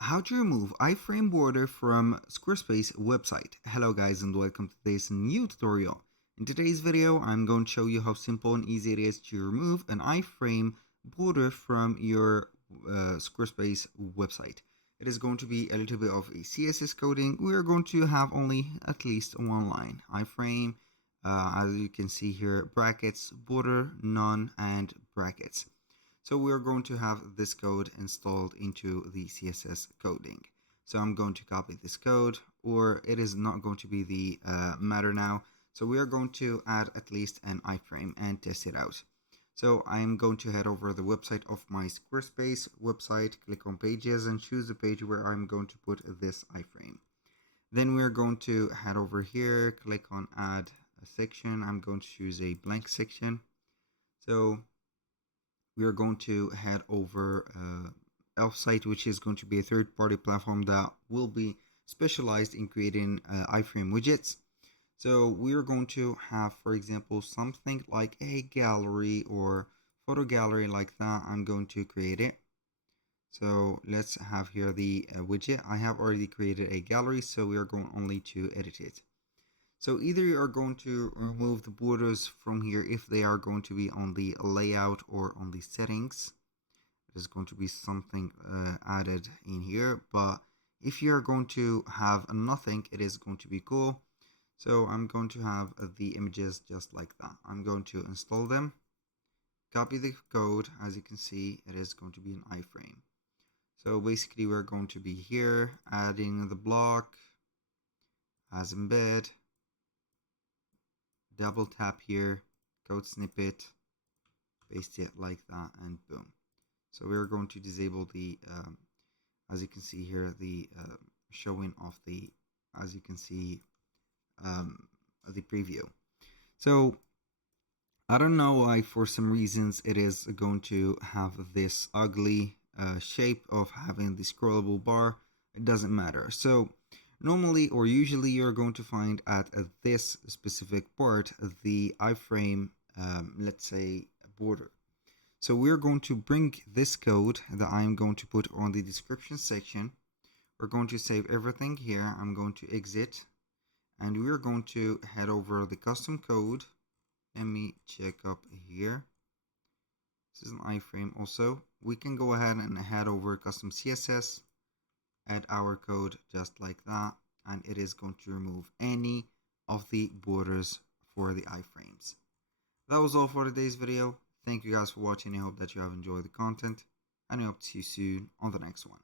How to remove iFrame border from Squarespace website. Hello guys and welcome to today's new tutorial. In today's video I'm going to show you how simple and easy it is to remove an iFrame border from your Squarespace website. It is going to be a little bit of a CSS coding. We are going to have only at least one line. iFrame, as you can see here, brackets, border, none, and brackets. So we're going to have this code installed into the CSS coding. So I'm going to copy this code, or it is not going to be the matter now. So we are going to add at least an iframe and test it out. So I'm going to head over the website of my Squarespace website, click on pages and choose the page where I'm going to put this iframe. Then we're going to head over here, click on add a section. I'm going to choose a blank section. So we are going to head over Elfsite, which is going to be a third-party platform that will be specialized in creating iframe widgets. So we are going to have, for example, something like a gallery or photo gallery like that. I'm going to create it. So let's have here the widget. I have already created a gallery, so we are going only to edit it. So either you are going to remove the borders from here if they are going to be on the layout or on the settings. There's going to be something added in here, but if you're going to have nothing, it is going to be cool. So I'm going to have the images just like that. I'm going to install them, copy the code. As you can see, it is going to be an iframe. So basically we're going to be here adding the block as embed, double tap here, code snippet, paste it like that, and boom. So we're going to disable the as you can see here, the showing of the, as you can see, the preview. So I don't know why, for some reasons it is going to have this ugly shape of having the scrollable bar. It doesn't matter. So normally or usually you're going to find at this specific part the iframe, let's say, border. So we're going to bring this code that I'm going to put on the description section. We're going to save everything here. I'm going to exit, and we're going to head over the custom code. Let me check up here. This is an iframe also. We can go ahead and head over custom CSS, add our code just like that, and it is going to remove any of the borders for the iframes. That was all for today's video. Thank you guys for watching. I hope that you have enjoyed the content, and I hope to see you soon on the next one.